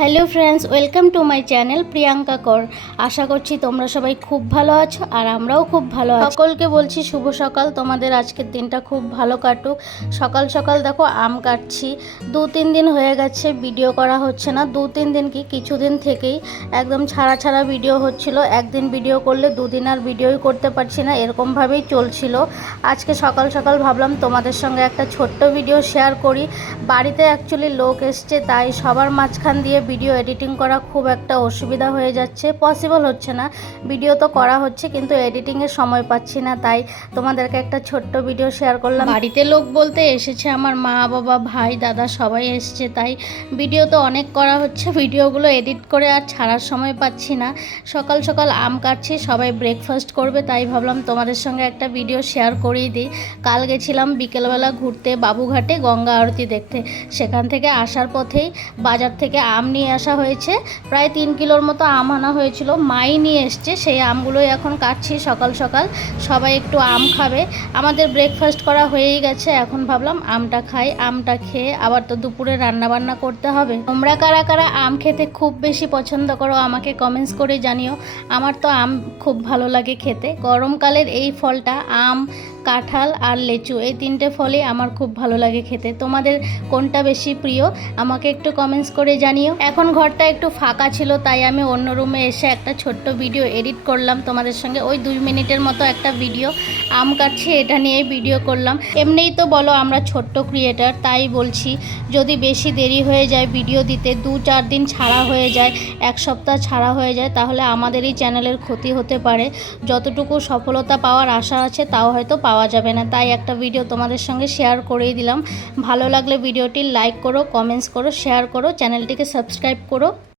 Hello friends, welcome to my channel Priyanka কর। আশা করছি তোমরা সবাই খুব ভালো আছো আর আমরাও খুব ভালো আছি। সকলকে বলছি শুভ সকাল, তোমাদের আজকের দিনটা খুব ভালো কাটুক। সকাল সকাল দেখো আম কাটছি। 2-3 দিন হয়ে গেছে ভিডিও করা হচ্ছে না। 2-3 দিন কি কিছুদিন থেকেই একদম ছাড়া ভিডিও হচ্ছিল। একদিন ভিডিও করলে 2 দিন আর ভিডিওই করতে পারছি না, এরকমভাবেই চলছিল। আজকে সকাল সকাল ভাবলাম তোমাদের সঙ্গে একটা ছোট্ট ভিডিও শেয়ার করি। বাড়িতে অ্যাকচুয়ালি লোক এসছে, তাই সবার মাঝখান দিয়ে ভিডিও এডিটিং করা খুব একটা অসুবিধা হয়ে যাচ্ছে, পসিবল হচ্ছে না। ভিডিও তো করা হচ্ছে কিন্তু এডিটিংয়ের সময় পাচ্ছি না, তাই তোমাদেরকে একটা ছোট্ট ভিডিও শেয়ার করলাম। বাড়িতে লোক বলতে এসেছে আমার মা, বাবা, ভাই, দাদা সবাই এসছে, তাই ভিডিও তো অনেক করা হচ্ছে। ভিডিওগুলো এডিট করে আর ছাড়ার সময় পাচ্ছি না। সকাল সকাল আম কাটছি, সবাই ব্রেকফাস্ট করবে, তাই ভাবলাম তোমাদের সঙ্গে একটা ভিডিও শেয়ার করেই দিই। কাল গেছিলাম বিকেলবেলা ঘুরতে বাবুঘাটে গঙ্গা আরতি দেখতে। সেখান থেকে আসার পথেই বাজার থেকে আম নিয়ে আসা হয়েছে। প্রায় 3 কিলোর মতো আম আনা হয়েছিল, মাই নিয়ে এসছে। সেই আমগুলোই এখন কাটছি সকাল সকাল। সবাই একটু আম খাবে। আমাদের ব্রেকফাস্ট করা হয়েই গেছে, এখন ভাবলাম আমটা খাই। আমটা খেয়ে আবার তো দুপুরে রান্নাবান্না করতে হবে। তোমরা কারা কারা আম খেতে খুব বেশি পছন্দ করো আমাকে কমেন্টস করে জানিও। আমার তো আম খুব ভালো লাগে খেতে। গরমকালের এই ফলটা, আম, কাঁঠাল আর লেচু, এই 3টে ফলই আমার খুব ভালো লাগে খেতে। তোমাদের কোনটা বেশি প্রিয় আমাকে একটু কমেন্টস করে জানিও। এখন ঘরটা একটু ফাঁকা ছিল, তাই আমি অন্য রুমে এসে একটা ছোট্ট ভিডিও এডিট করলাম তোমাদের সঙ্গে। ওই 2 মিনিটের মতো একটা ভিডিও, আম কাটছি এটা নিয়েই ভিডিও করলাম। এমনিই তো বলো আমরা ছোট্ট ক্রিয়েটার, তাই বলছি যদি বেশি দেরি হয়ে যায় ভিডিও দিতে, 2-4 দিন ছাড়া হয়ে যায়, 1 সপ্তাহ ছাড়া হয়ে যায়, তাহলে আমাদেরই চ্যানেলের ক্ষতি হতে পারে। যতটুকু সফলতা পাওয়ার আশা আছে তাও হয়তো পাওয়া যাবে না। তাই একটা ভিডিও তোমাদের সঙ্গে শেয়ার করেই দিলাম। ভালো লাগলে ভিডিওটি লাইক করো, কমেন্টস করো, শেয়ার করো, চ্যানেলটিকে সাবস্ক্রাইব করো।